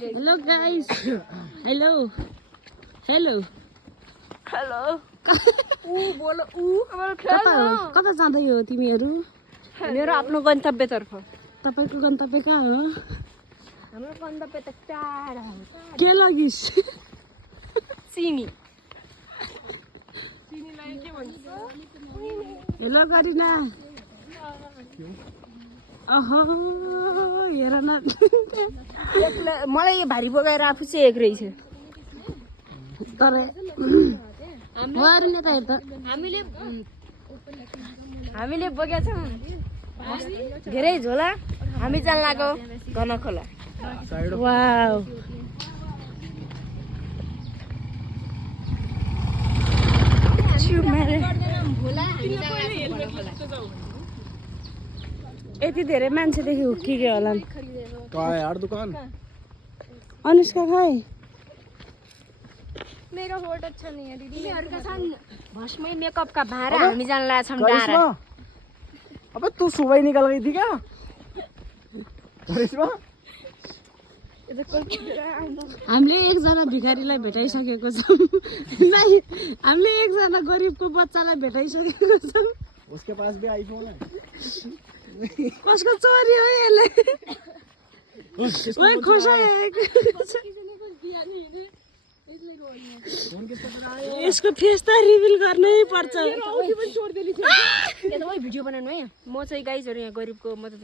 hello guys hello hello hello बोलो कता जाँदै हो तिमीहरू मेरो आफ्नो गन्तव्यतर्फ तपाईको गन्तव्य कहाँ हो हाम्रो गन्तव्य त टाढा हो के लगिस सिमी हेलो गरिना अहो हेर न मलाई यो भारी बोकाएर आफू चाहिँ एक रहेछ तर त हेर त हामीले बोकेका छौँ धेरै झोला हामी जान लाग्यो घन खोला वाउ यति धेरै मान्छेदेखि हुक्किके होला यार दुकान अनुष्का खाइ मेरो फोटो छ नि दीदीहरुका छन् भस्मै मेकअपका भारा हामी जान लाग्छौँ डाँडा अबे तू सुबह ही निकल गई थी क्या करिश्मा हामीले एकजना भिखारीलाई भेटाइसकेको छौँ हामीले एकजना गरिबको बच्चालाई भेटाइसकेको छौँ उसके पास भी आईफोन है कसको चोरी हो यसले ओए खोसा यसको फेस त रिभिल गर्नै पर्छ भिडियो बनाउनु है म चाहिँ गाइजहरु यहाँ गरिबको मद्दत